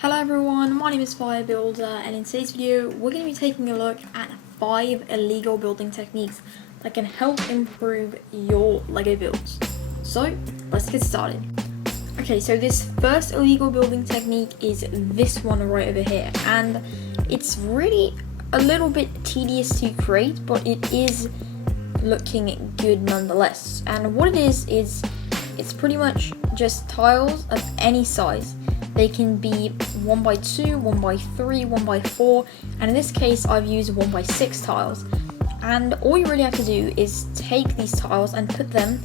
Hello everyone, my name is Firebuilder, and in today's video we're going to be taking a look at 5 illegal building techniques that can help improve your LEGO builds. So let's get started. Okay, so this first illegal building technique is this one right over here, and it's really a little bit tedious to create, but it is looking good nonetheless. And what it is it's pretty much just tiles of any size. They can be 1x2, 1x3, 1x4, and in this case I've used 1x6 tiles. And all you really have to do is take these tiles and put them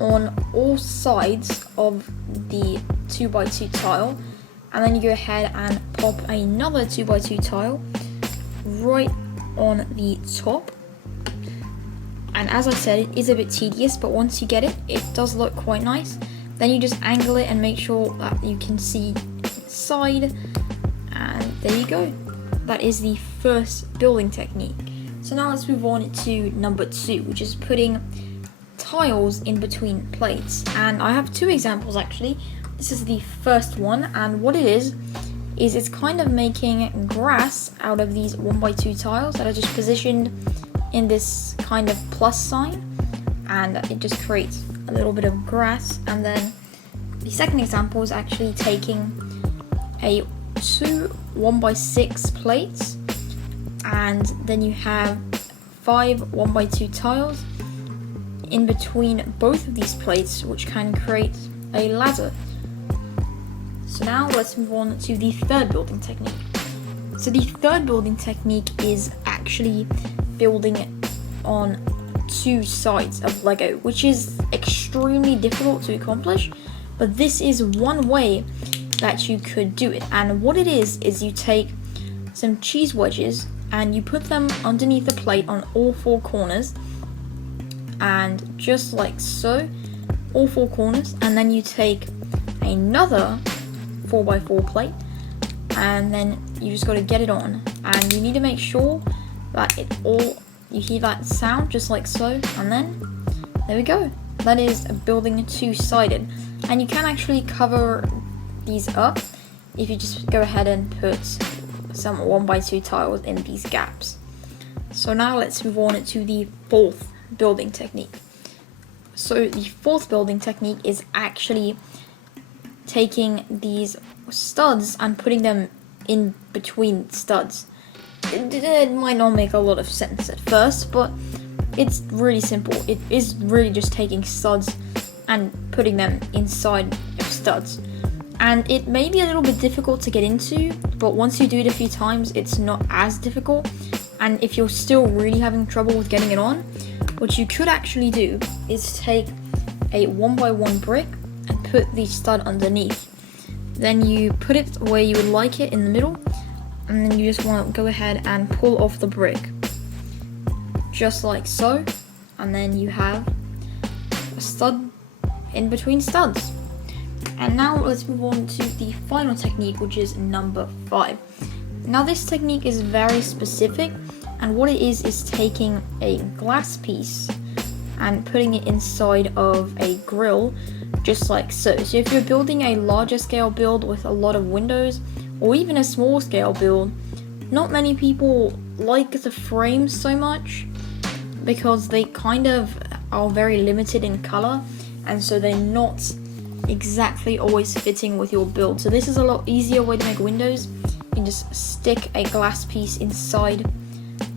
on all sides of the 2x2 tile, and then you go ahead and pop another 2x2 tile right on the top. And as I said, it is a bit tedious, but once you get it, it does look quite nice. Then you just angle it and make sure that you can see side, and there you go. That is the first building technique. So now let's move on to number 2, which is putting tiles in between plates. And I have 2 examples actually. This is the first one, and what it is it's kind of making grass out of these 1x2 tiles that are just positioned in this kind of plus sign, and it just creates a little bit of grass. And then the second example is actually taking a 2 1x6 plates, and then you have 5 1x2 tiles in between both of these plates, which can create a ladder. So now let's move on to the third building technique. So the third building technique is actually building on 2 sides of Lego, which is extremely difficult to accomplish, but this is one way that you could do it. And what it is you take some cheese wedges and you put them underneath the plate on all 4 corners, and just like so, all 4 corners, and then you take another 4x4 plate, and then you just got to get it on, and you need to make sure that you hear that sound just like so, and then there we go. That is a building 2-sided, and you can actually cover these up if you just go ahead and put some 1x2 tiles in these gaps. So now let's move on to the 4th building technique. So the 4th building technique is actually taking these studs and putting them in between studs. It might not make a lot of sense at first, but it's really simple. It is really just taking studs and putting them inside of studs. And it may be a little bit difficult to get into, but once you do it a few times, it's not as difficult. And if you're still really having trouble with getting it on, what you could actually do is take a 1x1 brick and put the stud underneath. Then you put it where you would like it in the middle, and then you just want to go ahead and pull off the brick. Just like so. And then you have a stud in between studs. And now let's move on to the final technique, which is number 5. Now this technique is very specific, and what it is taking a glass piece and putting it inside of a grill, just like so. So if you're building a larger scale build with a lot of windows, or even a small scale build, not many people like the frames so much because they kind of are very limited in color, and so they're not exactly always fitting with your build. So this is a lot easier way to make windows. You can just stick a glass piece inside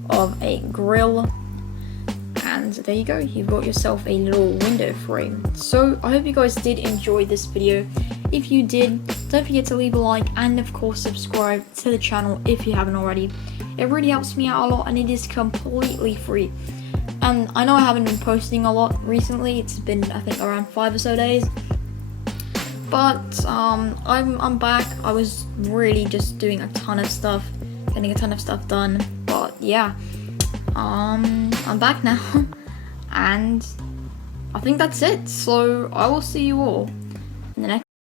of a grill, and there you go, you've got yourself a little window frame. So I hope you guys did enjoy this video. If you did, don't forget to leave a like, and of course subscribe to the channel if you haven't already. It really helps me out a lot, and it is completely free. And I know I haven't been posting a lot recently. It's been, I think, around 5 or so days. But I'm back. I was really just doing a ton of stuff, getting a ton of stuff done. But yeah, I'm back now, and I think that's it. So I will see you all